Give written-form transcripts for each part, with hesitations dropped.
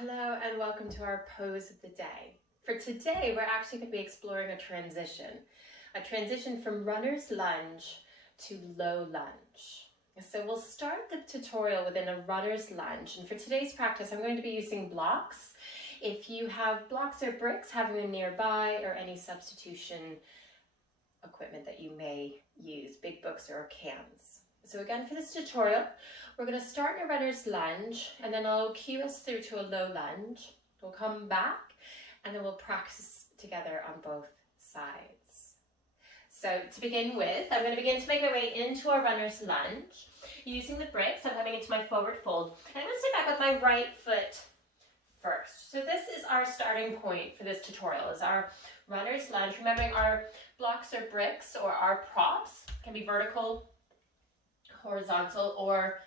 Hello and welcome to our pose of the day. For today, we're actually going to be exploring a transition from runner's lunge to low lunge. So we'll start the tutorial within a runner's lunge, and for today's practice, I'm going to be using blocks. If you have blocks or bricks, having them nearby, or any substitution equipment that you may use, big books or cans. So again, for this tutorial, we're going to start in a runner's lunge, and then I'll cue us through to a low lunge. We'll come back, and then we'll practice together on both sides. So to begin with, I'm going to begin to make my way into a runner's lunge. Using the bricks, I'm coming into my forward fold. And I'm going to stay back with my right foot first. So this is our starting point for this tutorial, is our runner's lunge. Remembering our blocks or bricks or our props can be vertical, horizontal, or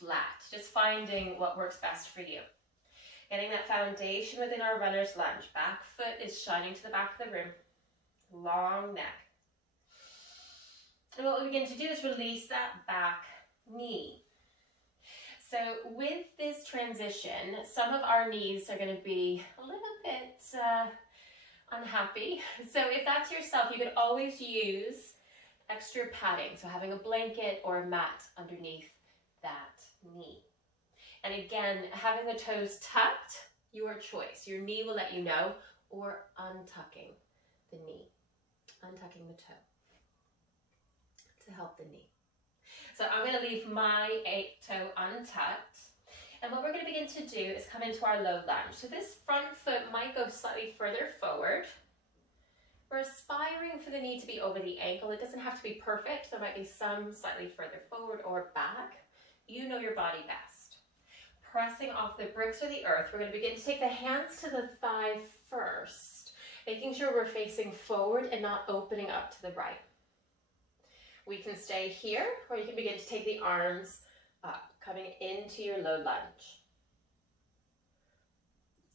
flat. Just finding what works best for you. Getting that foundation within our runner's lunge. Back foot is shining to the back of the room. Long neck. And what we begin to do is release that back knee. So with this transition, some of our knees are going to be a little bit unhappy. So if that's yourself, you could always use extra padding. So having a blanket or a mat underneath that knee. And again, having the toes tucked, your choice. Your knee will let you know, or untucking the knee, untucking the toe to help the knee. So I'm going to leave my toe untucked. And what we're going to begin to do is come into our low lunge. So this front foot might go slightly further forward. We're aspiring for the knee to be over the ankle. It doesn't have to be perfect. There might be some slightly further forward or back. You know your body best. Pressing off the bricks or the earth, we're going to begin to take the hands to the thigh first, making sure we're facing forward and not opening up to the right. We can stay here, or you can begin to take the arms up, coming into your low lunge.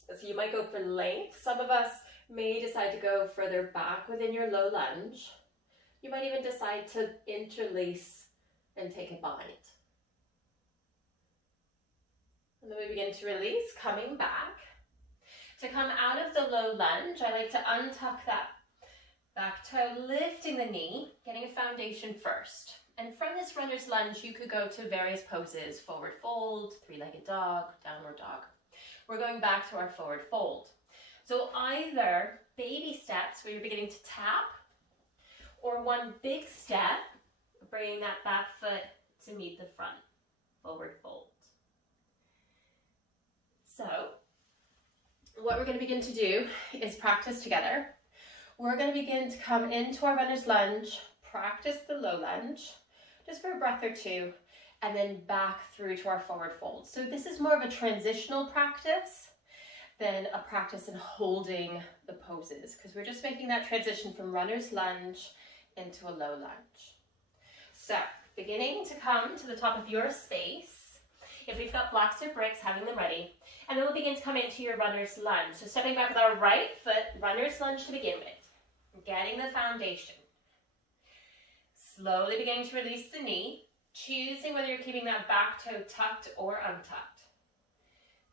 So you might go for length. Some of us may decide to go further back within your low lunge. You might even decide to interlace and take a bind. And then we begin to release, coming back. To come out of the low lunge, I like to untuck that back toe, lifting the knee, getting a foundation first. And from this runner's lunge, you could go to various poses: forward fold, three-legged dog, downward dog. We're going back to our forward fold. So either baby steps where you're beginning to tap, or one big step, bringing that back foot to meet the front, forward fold. So what we're going to begin to do is practice together. We're going to begin to come into our runner's lunge, practice the low lunge, just for a breath or two, and then back through to our forward fold. So this is more of a transitional practice than a practice in holding the poses, because we're just making that transition from runner's lunge into a low lunge. So beginning to come to the top of your space. If we've got blocks or bricks, having them ready. And then we'll begin to come into your runner's lunge. So stepping back with our right foot, runner's lunge to begin with. Getting the foundation. Slowly beginning to release the knee. Choosing whether you're keeping that back toe tucked or untucked.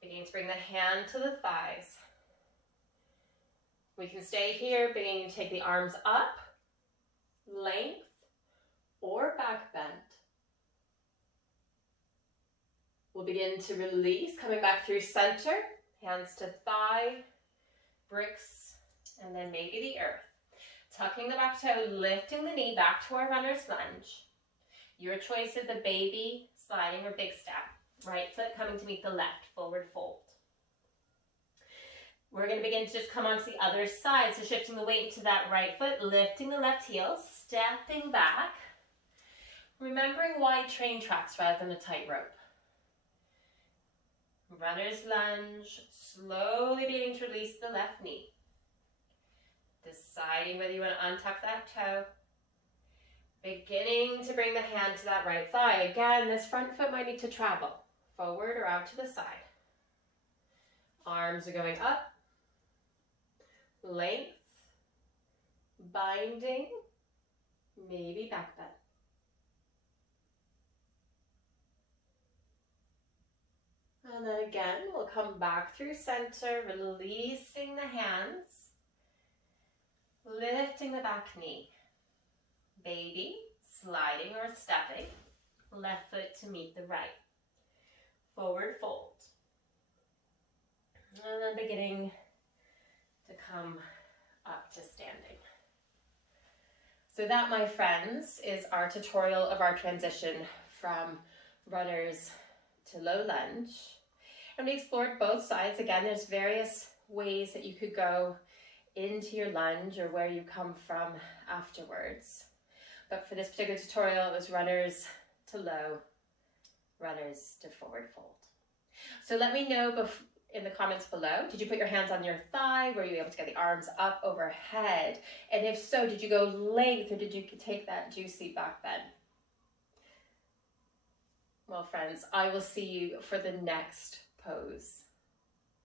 Beginning to bring the hand to the thighs. We can stay here, beginning to take the arms up, length, or back bend. We'll begin to release, coming back through center, hands to thigh, bricks, and then maybe the earth. Tucking the back toe, lifting the knee back to our runner's lunge. Your choice of the baby, sliding, or big step. Right foot coming to meet the left, forward fold. We're going to begin to just come onto the other side, so shifting the weight into that right foot, lifting the left heel, stepping back. Remembering wide train tracks rather than a tightrope. Runner's lunge, slowly beginning to release the left knee. Deciding whether you want to untuck that toe. Beginning to bring the hand to that right thigh. Again, this front foot might need to travel forward or out to the side. Arms are going up. Length. Binding. Maybe back bend. And then again, we'll come back through center, releasing the hands, lifting the back knee. Baby, sliding or stepping, left foot to meet the right. Forward fold. And then beginning to come up to standing. So that, my friends, is our tutorial of our transition from runners to low lunge. And we explored both sides. Again, there's various ways that you could go into your lunge or where you come from afterwards. But for this particular tutorial, it was runners to low, runners to forward fold. So let me know in the comments below, did you put your hands on your thigh? Were you able to get the arms up overhead? And if so, did you go length or did you take that juicy back bend? Well, friends, I will see you for the next pose.